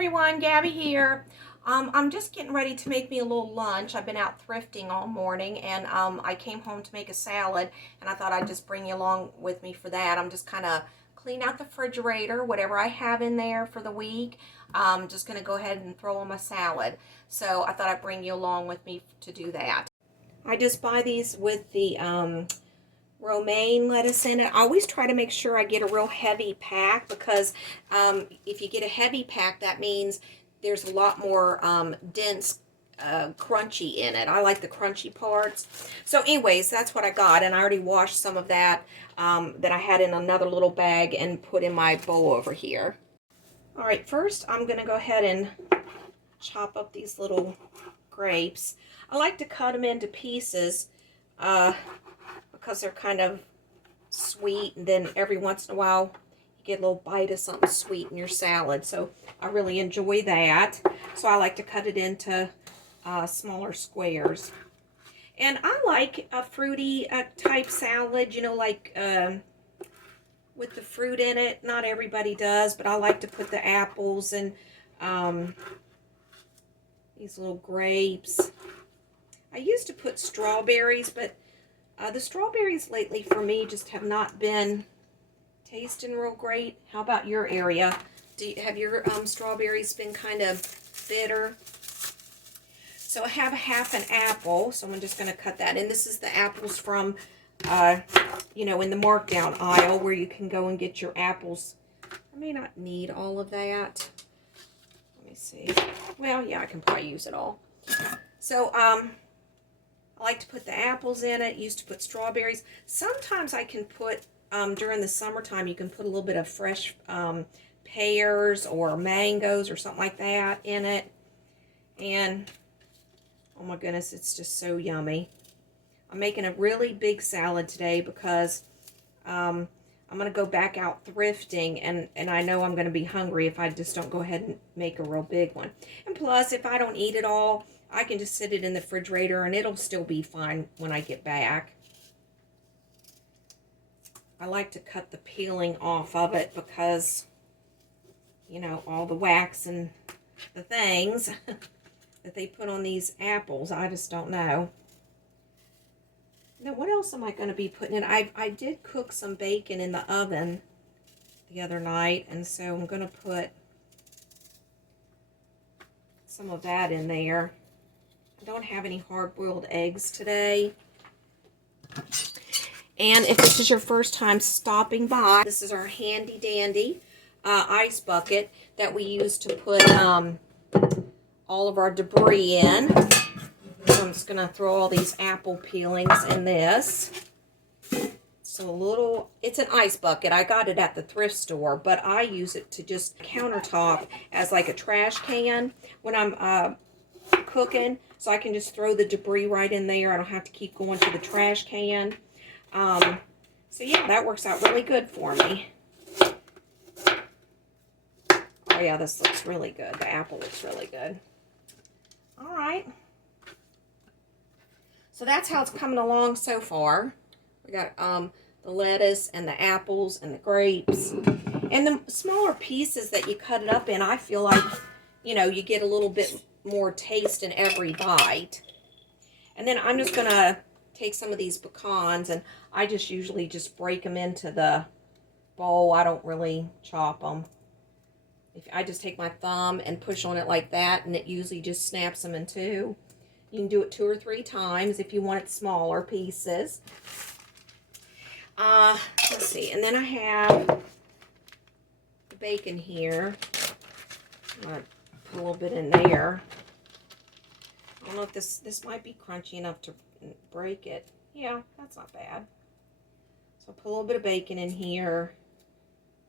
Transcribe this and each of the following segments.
everyone, Gabby here. I'm just getting ready to make me a little lunch. I've been out thrifting all morning, and I came home to make a salad, and I thought I'd just bring you along with me for that. I'm just kind of clean out the refrigerator, whatever I have in there for the week. I'm just going to go ahead and throw on my salad. So I thought I'd bring you along with me to do that. I just buy these with the romaine lettuce in it. I always try to make sure I get a real heavy pack because if you get a heavy pack, that means there's a lot more dense crunchy in it. I like the crunchy parts. So anyways, that's what I got, and I already washed some of that that I had in another little bag and put in my bowl over here. All right, first I'm going to go ahead and chop up these little grapes. I like to cut them into pieces because they're kind of sweet, and then every once in a while you get a little bite of something sweet in your salad. So I really enjoy that. So I like to cut it into smaller squares. And I like a fruity type salad, you know, like with the fruit in it. Not everybody does, but I like to put the apples and these little grapes. I used to put strawberries, but the strawberries lately for me just have not been tasting real great. How about your area? Have your strawberries been kind of bitter? So I have half an apple, so I'm just going to cut that. And this is the apples from, you know, in the markdown aisle where you can go and get your apples. I may not need all of that. Let me see. Well, yeah, I can probably use it all. So, I like to put the apples in it. Used to put strawberries. Sometimes I can put, during the summertime, you can put a little bit of fresh pears or mangoes or something like that in it. And, oh my goodness, it's just so yummy. I'm making a really big salad today because I'm going to go back out thrifting, and I know I'm going to be hungry if I just don't go ahead and make a real big one. And plus, if I don't eat it all, I can just sit it in the refrigerator and it'll still be fine when I get back. I like to cut the peeling off of it because, you know, all the wax and the things that they put on these apples, I just don't know. Now, what else am I going to be putting in? I did cook some bacon in the oven the other night, and so I'm going to put some of that in there. I don't have any hard-boiled eggs today. And if this is your first time stopping by, this is our handy-dandy ice bucket that we use to put all of our debris in. So I'm just going to throw all these apple peelings in this. It's an ice bucket. I got it at the thrift store, but I use it to just countertop as like a trash can when I'm cooking. So I can just throw the debris right in there. I don't have to keep going to the trash can. So yeah, that works out really good for me. Oh yeah, this looks really good. The apple looks really good. All right. So that's how it's coming along so far. We got the lettuce and the apples and the grapes. And the smaller pieces that you cut it up in, I feel like, you know, you get a little bit more taste in every bite. And then I'm just going to take some of these pecans, and I just usually just break them into the bowl. I don't really chop them. I just take my thumb and push on it like that, and it usually just snaps them in two. You can do it 2 or 3 times if you want it smaller pieces. Let's see. And then I have the bacon here. I'm going to put a little bit in there. I don't know if this might be crunchy enough to break it. Yeah, that's not bad. So I'll put a little bit of bacon in here.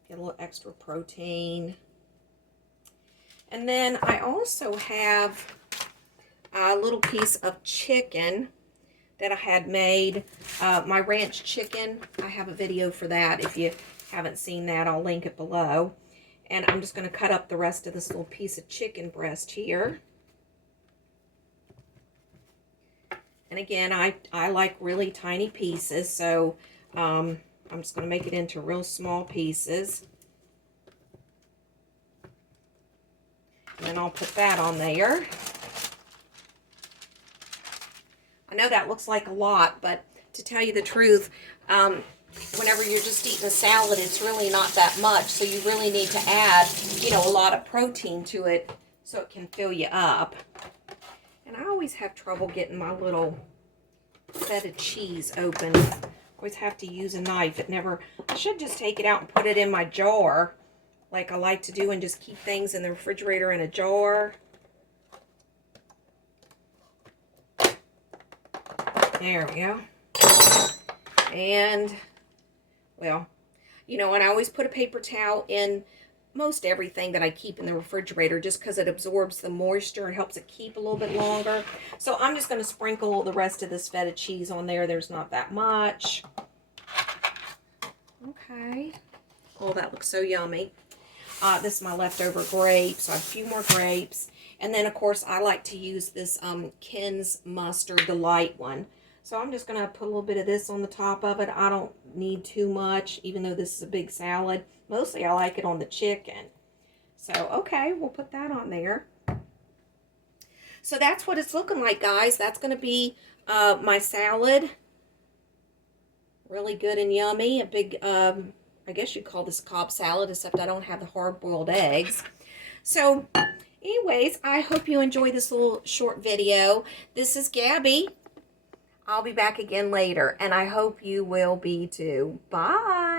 Get a little extra protein. And then I also have a little piece of chicken that I had made. My ranch chicken. I have a video for that. If you haven't seen that, I'll link it below. And I'm just going to cut up the rest of this little piece of chicken breast here. And again, I like really tiny pieces, so I'm just going to make it into real small pieces. And then I'll put that on there. I know that looks like a lot, but to tell you the truth, whenever you're just eating a salad, it's really not that much. So you really need to add, you know, a lot of protein to it so it can fill you up. And I always have trouble getting my little feta cheese open. Always have to use a knife. I should just take it out and put it in my jar like I like to do and just keep things in the refrigerator in a jar. There we go. And, well, you know, and I always put a paper towel in most everything that I keep in the refrigerator just because it absorbs the moisture and helps it keep a little bit longer. So I'm just going to sprinkle the rest of this feta cheese on there. There's not that much. Okay. Oh, that looks so yummy. This is my leftover grapes. So I have a few more grapes. And then, of course, I like to use this Ken's Mustard, the light one. So I'm just going to put a little bit of this on the top of it. I don't need too much, even though this is a big salad. Mostly I like it on the chicken. So, okay, we'll put that on there. So that's what it's looking like, guys. That's going to be my salad. Really good and yummy. A big, I guess you'd call this Cobb salad, except I don't have the hard-boiled eggs. So, anyways, I hope you enjoyed this little short video. This is Gabby. I'll be back again later, and I hope you will be too. Bye.